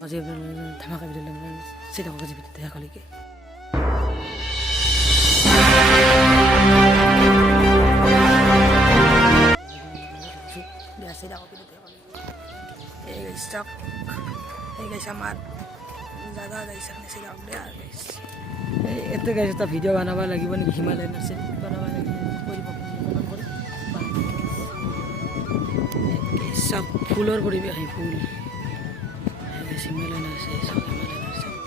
আজি ধামাকা ভিডিও লাগবে সেটা কাছে ভিডিও দেখা কালিকে এতে গাইছে তা ভিডিও বানাবা লাগিব নেকি হিমালয় নার্সারি বানাবা লাগিব সব ফুলের পরিবেশ ফুল হিমালয় নার্সারি সব Himalaya nursery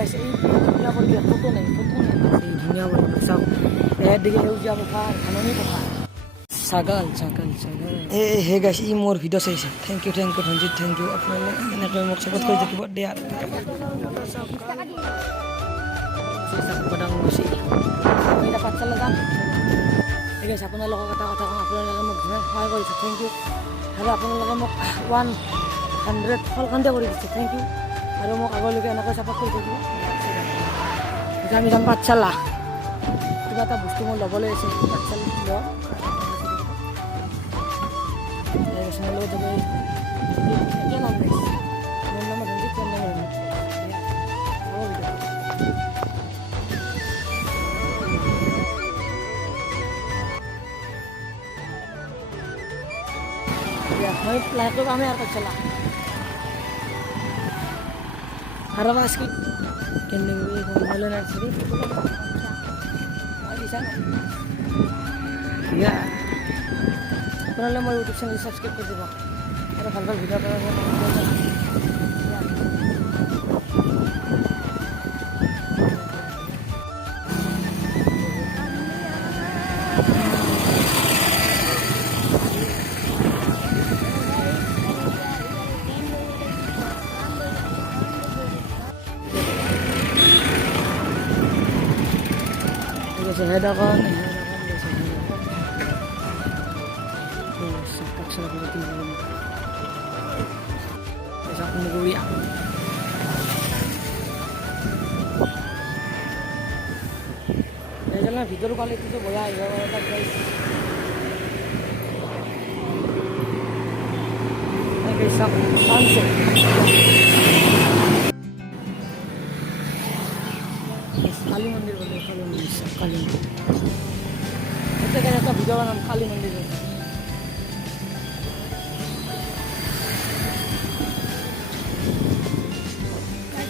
guys, ini dunia berlihat foto nih, di dunia berlihat sab, দিকে সেউজীয়া পথাৰ ধাননি পথাৰ ছাগল হে গাইছ ই মোৰ ভিডিঅ' চাইছে thank you Dhanjit thank you আপোনালোকে এনেকৈ মোক ছাপোৰ্ট কৰি থাকিব দে আৰু পাঠশালা যাম ঠিক আছে আপোনালোকৰ এটা কথা কওঁ আপোনালোকে মোক যিমান সহায় কৰিছে থেংক ইউ আৰু আপোনালোকে মোক 100 ফলখনতে কৰি দিছে থেংক ইউ আৰু মোক আগলৈকে এনেকৈ ছাপোৰ্ট কৰি থাকিব আমি যাম পাঠশালা কিবা এটা বস্তু মই ল'বলৈ আছে পাঠশালা লগত যাব এতিয়া নাম গাইছে মোৰ নাম ৰঞ্জিত মই লাইফটো আমি আর পাঠশালা harap asli kene ngomong nursery ya আপনারা আমার ইউটিউব চ্যানেল সাবস্ক্রাইব করে দেব আর ভালো video head on paksa berarti bisa aku mau ya jalan ভিতর কলে কিছু বলা হয় গাইস গাইস সব সানসেট काली मंदिर बोले काली मंदिर ऐसे क्या जाता वीडियो का नाम काली मंदिर है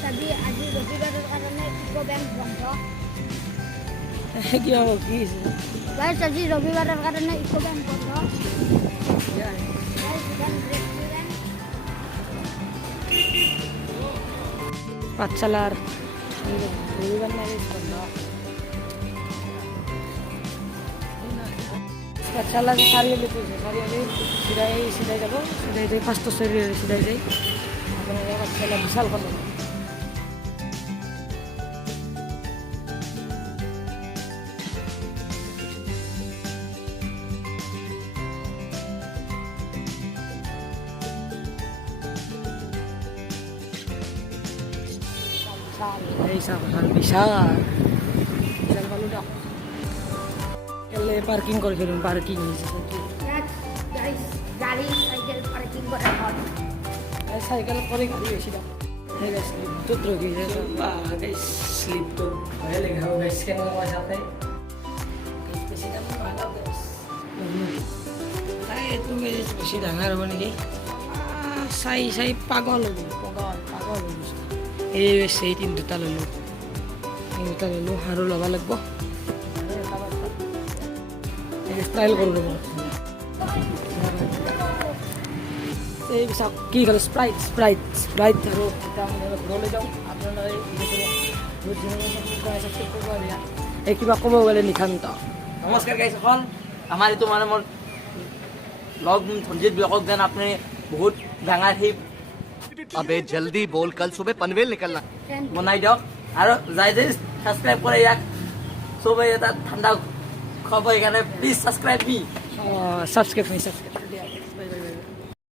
तभी आज रविवार कारण इको बैंक बंद क्या हो की गाइस आज रविवार कारण इको बैंक बंद क्या है पाठशालार रविवार ना बंद पाठशाला सारी लेते सारी सीधा যাব सीधा फास्ट सीधा যাই আপনারা পাঠশালা বিশাল কত বিশাল ভালো দাও এলে পার্কিং করে ফেলুন পার্কিং गाइस गाड़ी साइकिल पार्किंग করে হল সাইকেল করে গাড়ি বেশি দাও এই গাইস স্লিপ তো দ্রোগী है गाइस स्लिप तो है लगा हो गाइस কেন মজা পায় গাইস বেশি দাম ভালো গাইস তাই তুমি বেশি ডাঙৰ হ'ব নেকি সাই পাগল পাগল এই সেই তিন দুটা ললো আৰু ল'ব লাগিব স্টাইল কৰি ল'ব এই সব কি হ'ল স্প্ৰাইট আৰু ঘৰলৈ যাওঁ আপোনালোকে এই কিবা ক'ব গ'লে নিশান্ত নমস্কাৰ গাইছ এখন আমাৰ এইটো মানে মোৰ লগ ধনজিত ব্লগক যেন আপুনি বহুত ডাঙৰ সেই अबे जल्दी बोल कल सुबह पनवेल निकलना বনাই দিয়ক আৰু যাই যাই ছাবস্ক্ৰাইব কৰে ইয়াক চবেই এটা ঠাণ্ডা খবৰ সেইকাৰণে প্লিজ ছাবস্ক্ৰাইব মি ছাবস্ক্ৰাইব কৰি দিয়া বাই বাই বাই